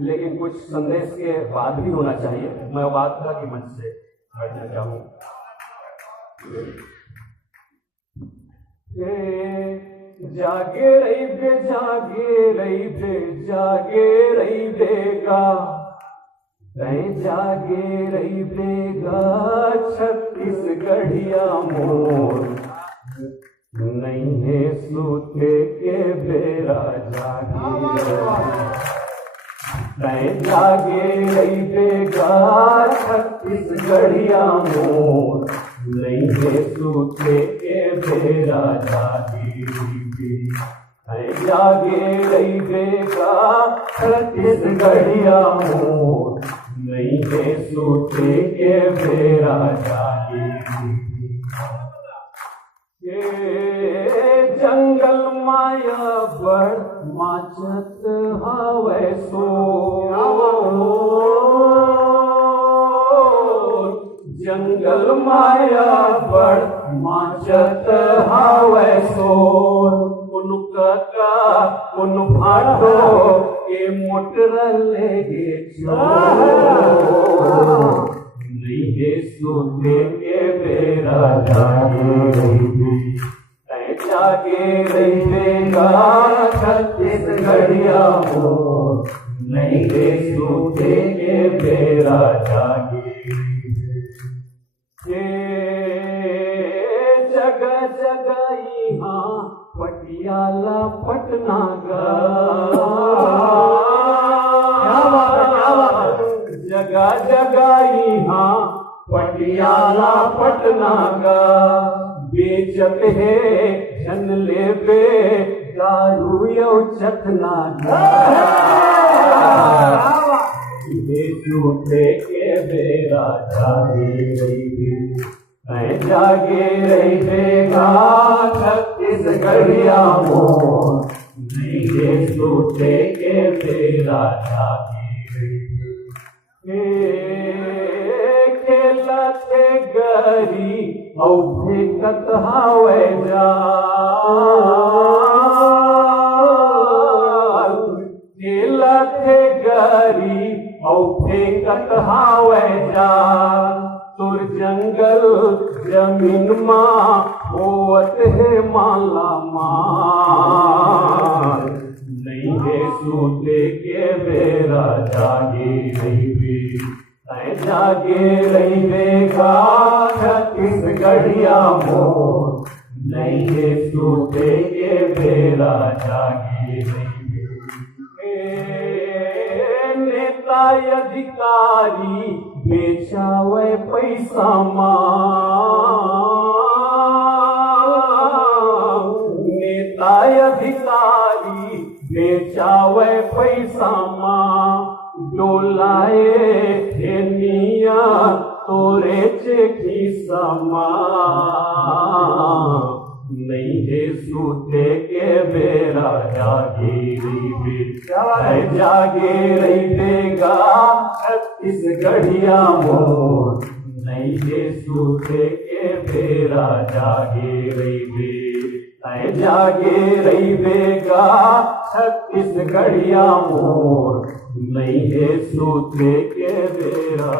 लेकिन कुछ संदेश के बाद भी होना चाहिए। मैं वादा की मंच से बैठना चाहूँ। जागे रही बे, जागे रही बे, जागे रही बेगा, जागे रही बेगा, छत्तीसगढ़िया मोर, नहीं है सूते के बेरा जागे रही बेगा, छत्तीसगढ़िया मोर, नहीं है सूते के बेरा जागे रही बेगा, छत्तीसगढ़िया मोर, नहीं है सूते के बेरा जागे। जंगल माया बड़ माचत हवै सो, जंगल माया बड़ माचत हवै सोर, उनका उन फाटो के मोटर लेगे नहीं है सोते के बेरा जागे रही बेगा, छत्तीसगढ़िया मोर, नहीं है सोते के बेरा जागे। जगह जगह यहाँ पटियाला पटना गा, जगह जगह यहाँ पटियाला पटना गा, बेचत है जन लेबे दारू यो चखना गा, सूते के बेरा जागे रही बेगा, छत्तीसगढ़िया मोर, नहीं है सूते के बेरा जागे खेलत गरी औ फेंकत हवै जाल, खेलत गरी औ फेंकत हवै जाल, तुर जंगल जमीन माँ होवत है माला माल, नहीं है सूते के बेरा जागे रही जागे रही बेगा, छत्तीसगढ़िया मोर, नहीं है सूते के बेरा जागे रही। नेता अधिकारी बेचावे पैसा नेता अधिकारी बेचावे पैसा डोलाए हेनिया तोरे चेखी समा, नहीं है सूते के बेरा जागे रही बेगा, छत्तीसगढ़िया मोर, नहीं है सूते के बेरा जागे रही बेगा, छत्तीसगढ़िया मोर, नहीं है सूते के बेरा।